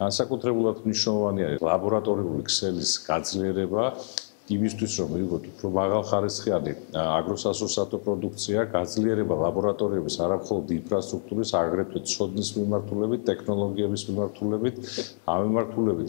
განსაკუთრებულად მნიშვნელოვანი არის ლაბორატორიული ქსელის გაძლიერება იმისთვის, რომ მივიღოთ უფრო მაღალხარისხიანი აგროსასურსათო პროდუქცია, გაძლიერება ლაბორატორიების არამხოლოდ ინფრასტრუქტურის, აგრეთვე ცოდნის მიმართულებით, ტექნოლოგიების მიმართულებით, ამ მიმართულებით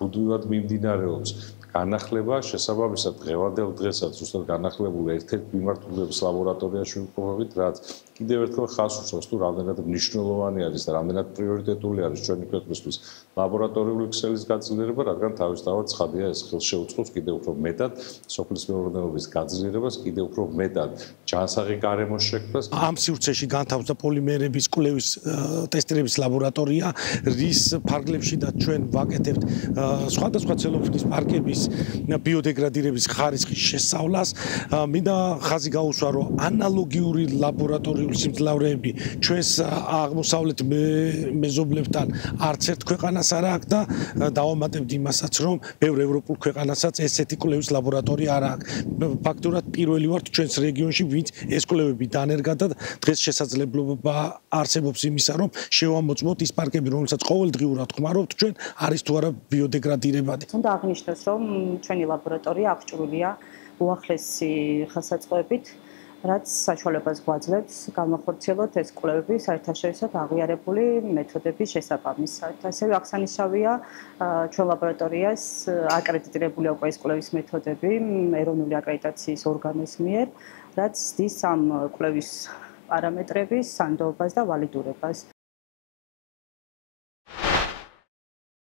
ბუდმივად მიმდინარეობს განახლება, შესაბამისად დღევანდელ დღესაც ზუსტად განახლებული ერთ-ერთი მიმართულების ლაბორატორიაში ვიპოვებით, რაც კიდევ ერთხელ ხაზს უსვამს თუ რამდენად მნიშვნელოვანი არის და რამდენად პრიორიტეტული არის ჩვენი ქვეყნისთვის ლაბორატორიული ქსელის გაძლიერება, რადგან თავისთავად ცხადია ეს ხელს შეუწყობს კიდევ უფრო მეტად სოფლის მეურნეობის გაძლიერებას, კიდევ უფრო მეტად ჯანსაღი გარემოს შექმნას. ამ სივრცეში განთავსდა პოლიმერების კვლევის ტესტირების ლაბორატორია, რის ფარგლებში და ჩვენ ვაკეთებთ სხვადასხვა ცელოფნის პარკების ბიოდეგრადირების ხარისხის შესწავლას. მინდა ხაზი გაუსვა, რომ ანალოგიური ლაბორატორიული სიმძლავრეები ჩვენს აღმოსავლეთ მეზობლებთან არც ერთ ქვეყანას არ აქვს და დავამატებთ იმასაც, რომ ბევრ ევროპულ ქვეყანასაც ესეთი კვლევის ლაბორატორია არ აქვს. ფაქტურად პირველი ვართ ჩვენს რეგიონში, ვინც ეს კვლევები დანერგა და დღეს შესაძლებლობა არსებობს იმისა, რომ შევამოწმოთ ის პარკები, რომელსაც ყოველდღიურად ხმარობთ ჩვენ, არის თუ არა ბიოდეგრადირებადი. უნდა აღნიშნოს, რომ ჩვენი ლაბორატორია აღჭურვილია უახლესი ხელსაწყოებით, რაც საშუალებას გვაძლევს განვახორციელოთ ეს კვლევები საერთაშორისო აღიარებული მეთოდების შესაბამისად. ასევე აღსანიშნავია ჩვენ ლაბორატორიას აკრედიტირებული აქვს ეს კვლევის მეთოდები ეროვნული აკრედიტაციის ორგანოს მიერ, რაც ზრდის ამ კვლევის პარამეტრების სანდოობას და ვალიდურებას.